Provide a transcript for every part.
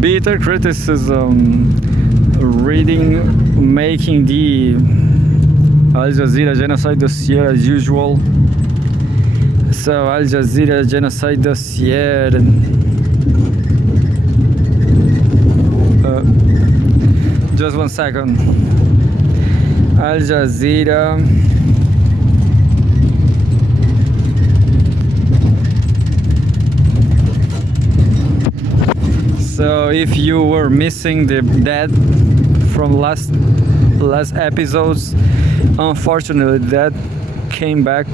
bitter criticism making the Al Jazeera genocide dossier as usual. So Al Jazeera genocide dossier. Just 1 second. Al Jazeera. So if you were missing that from last episodes, unfortunately that came back.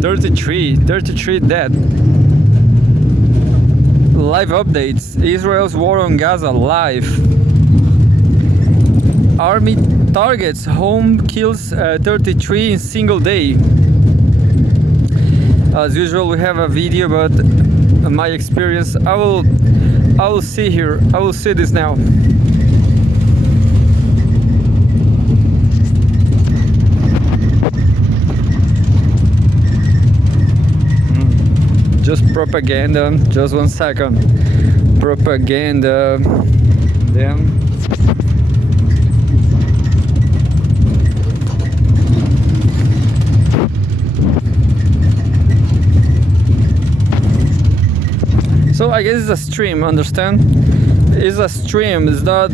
Thirty-three dead. Live updates. Israel's war on Gaza live. Army targets home kills 33 in single day. As usual, we have a video, but my experience. I will see here. I will see this now. Just propaganda. Just 1 second. Propaganda. Damn. So I guess it's a stream. Understand? It's a stream. It's not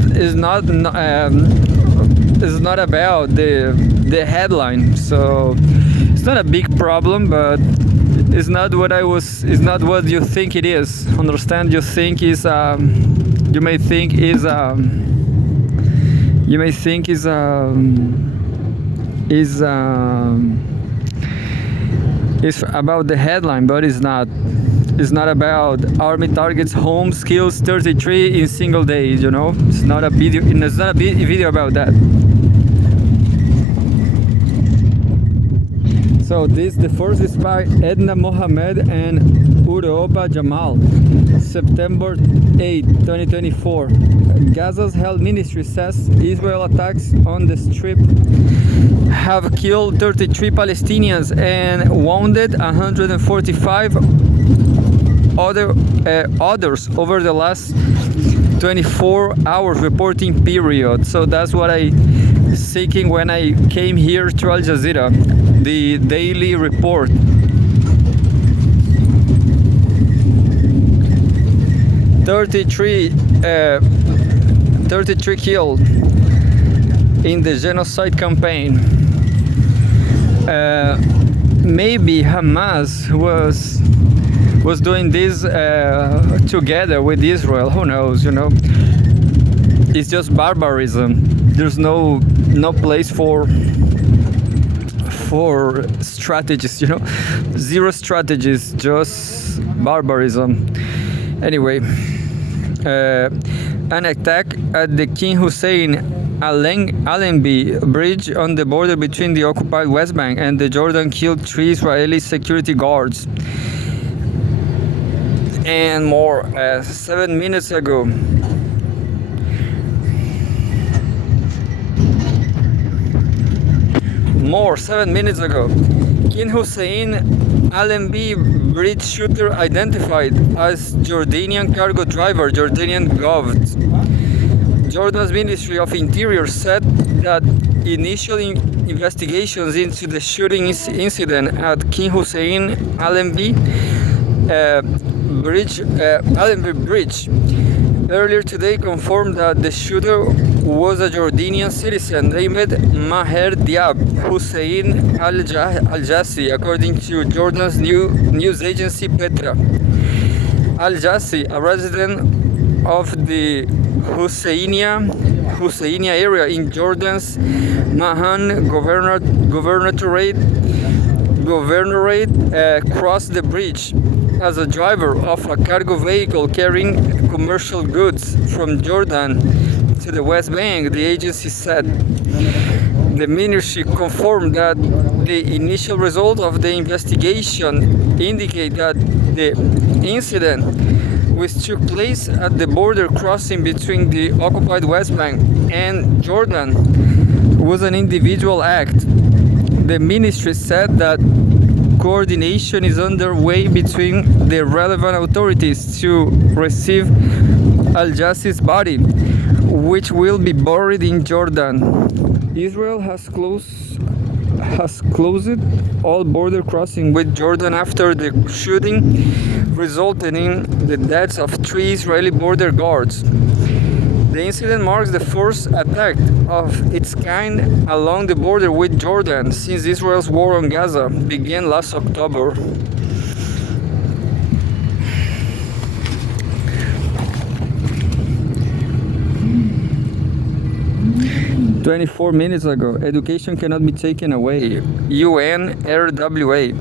about the headline. So it's not a big problem, but it's not what you think it is. Understand? You may think is about the headline, but it's not. It's not about army targets homes kills 33 in single days. It's not a video. It's not a video about that. So this the first is by Edna Mohammed and Uroba Jamal. September 8, 2024. Gaza's health ministry says Israel attacks on the strip have killed 33 Palestinians and wounded 145 others over the last 24 hours reporting period. So that's what I seeking when I came here to Al Jazeera, the daily report. Thirty-three killed in the genocide campaign. Maybe Hamas was doing this together with Israel. Who knows? It's just barbarism. There's no place for strategies. Zero strategies, just barbarism. Anyway, an attack at the King Hussein Allenby bridge on the border between the occupied West Bank and the Jordan killed 3 Israeli security guards. And more, 7 minutes ago. King Hussein Allenby bridge shooter identified as Jordanian cargo driver, Jordanian Gov. Jordan's Ministry of Interior said that initial investigations into the shooting incident at King Hussein Allenby Bridge earlier today confirmed that the shooter was a Jordanian citizen named Maher Diab Hussein Al-Jassi, according to Jordan's news agency Petra. Al-Jassi, a resident of the Husseiniya area in Jordan's Mahan governorate, crossed the bridge as a driver of a cargo vehicle carrying commercial goods from Jordan to the West Bank, the agency said. The ministry confirmed that the initial result of the investigation indicate that the incident, which took place at the border crossing between the occupied West Bank and Jordan, was an individual act. The ministry said that coordination is underway between the relevant authorities to receive Al-Jassi's body, which will be buried in Jordan. Israel has closed all border crossing with Jordan after the shooting resulted in the deaths of 3 Israeli border guards. The incident marks the first attack of its kind along the border with Jordan since Israel's war on Gaza began last October. 24 minutes ago, education cannot be taken away. UNRWA,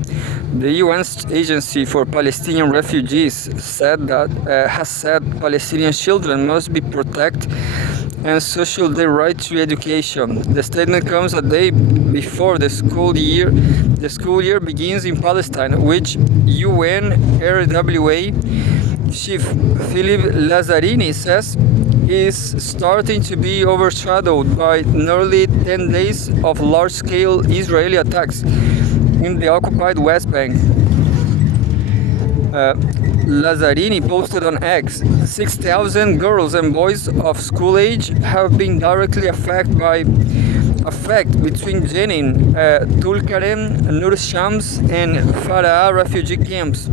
the UN Agency for Palestinian Refugees, has said Palestinian children must be protected and social their right to education. The statement comes a day before the school year begins in Palestine, which UNRWA Chief Philippe Lazzarini says is starting to be overshadowed by nearly 10 days of large-scale Israeli attacks in the occupied West Bank. Lazzarini posted on X, 6,000 girls and boys of school age have been directly affected between Jenin, Tulkarem, Nur Shams and Farah refugee camps.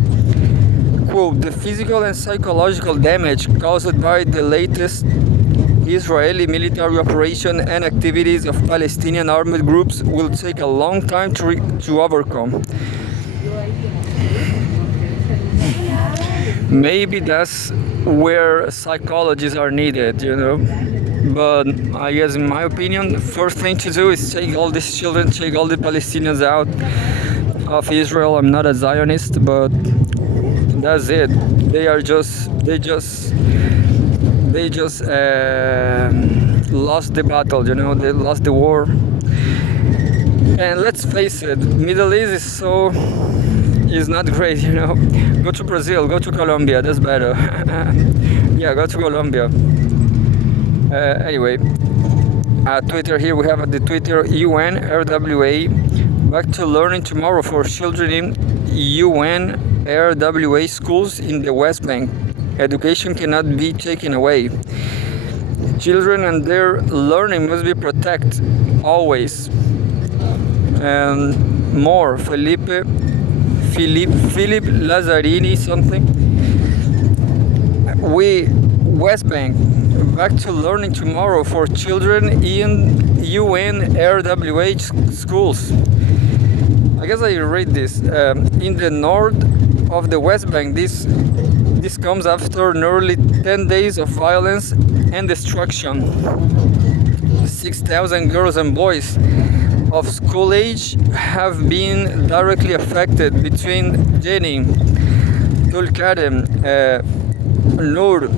Quote, the physical and psychological damage caused by the latest Israeli military operation and activities of Palestinian armed groups will take a long time to overcome. Maybe that's where psychologists are needed, But I guess, in my opinion, the first thing to do is take all these children, take all the Palestinians out of Israel. I'm not a Zionist, but that's it. They just lost the battle, They lost the war. And let's face it, Middle East is not great, Go to Brazil, go to Colombia, that's better. Yeah, go to Colombia. Anyway, Twitter, here we have the Twitter UNRWA. Back to learning tomorrow for children in UNRWA schools in the West Bank. Education cannot be taken away. Children and their learning must be protected always. And more, Philippe Lazzarini something. West Bank, back to learning tomorrow for children in UNRWA schools. I guess I read this. In the north of the West Bank, this comes after nearly 10 days of violence and destruction. 6,000 girls and boys of school age have been directly affected between Jenin, Tulkarem, Nur,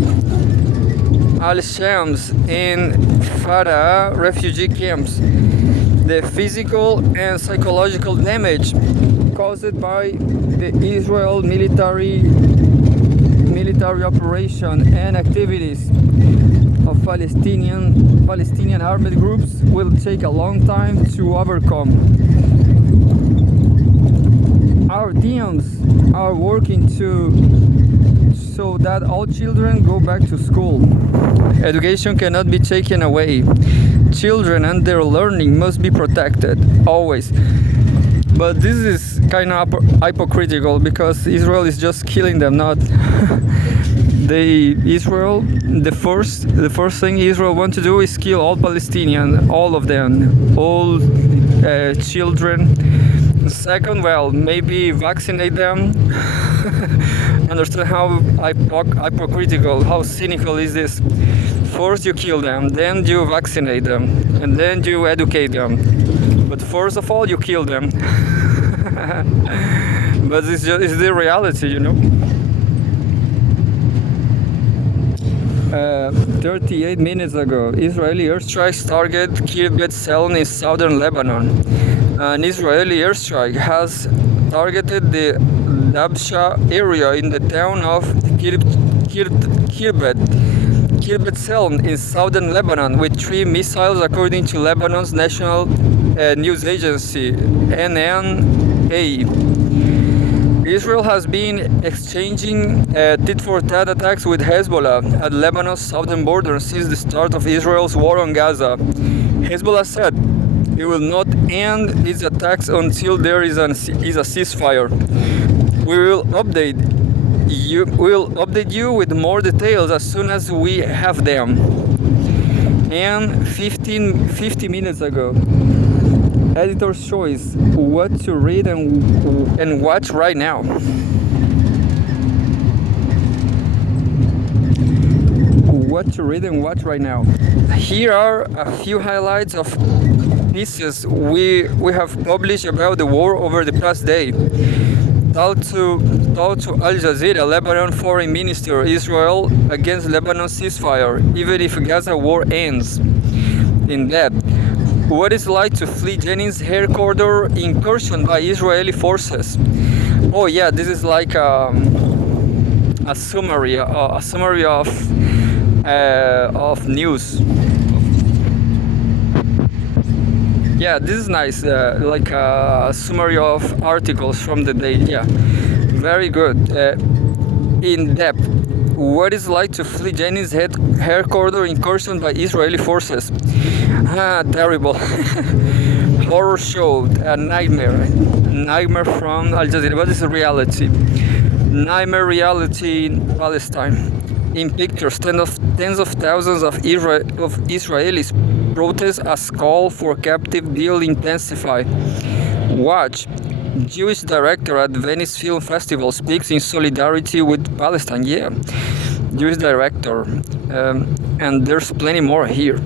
Al-Shams and Farah refugee camps. The physical and psychological damage caused by the Israel military operation and activities of Palestinian armed groups will take a long time to overcome. Our teams are working so that all children go back to school. Education cannot be taken away. Children and their learning must be protected, always. But this is kind of hypocritical because Israel is just killing them, not the first thing Israel wants to do is kill all Palestinians, all of them, all children. Second, maybe vaccinate them. Understand how hypocritical, how cynical is this? First you kill them, then you vaccinate them, and then you educate them. But first of all, you kill them. But it's the reality, 38 minutes ago, Israeli airstrikes target Kirbet Selm in southern Lebanon. An Israeli airstrike has targeted the Dabsha area in the town of Kirbet Selm in southern Lebanon with 3 missiles, according to Lebanon's national news agency, NNA. Israel has been exchanging tit-for-tat attacks with Hezbollah at Lebanon's southern border since the start of Israel's war on Gaza. Hezbollah said it will not end its attacks until there is a ceasefire. We'll update you with more details as soon as we have them. And 50 minutes ago, editor's choice: what to read and watch right now. What to read and watch right now. Here are a few highlights of pieces we have published about the war over the past day. Talk to Al Jazeera, Lebanon Foreign Minister: Israel against Lebanon ceasefire, even if Gaza war ends. In depth, what it's like to flee Jenin's headquarters incursion by Israeli forces. Oh yeah, this is like a summary of news. Yeah, this is nice, like a summary of articles from the day. Yeah, very good. In depth, what it's like to flee Jenin's headquarters incursion by Israeli forces. Terrible. Horror show, a nightmare from Al Jazeera, but it's a reality. Nightmare reality in Palestine. In pictures, tens of thousands of Israelis protest as call for captive deal intensify. Watch. Jewish director at Venice Film Festival speaks in solidarity with Palestine. Yeah, Jewish director. And there's plenty more here.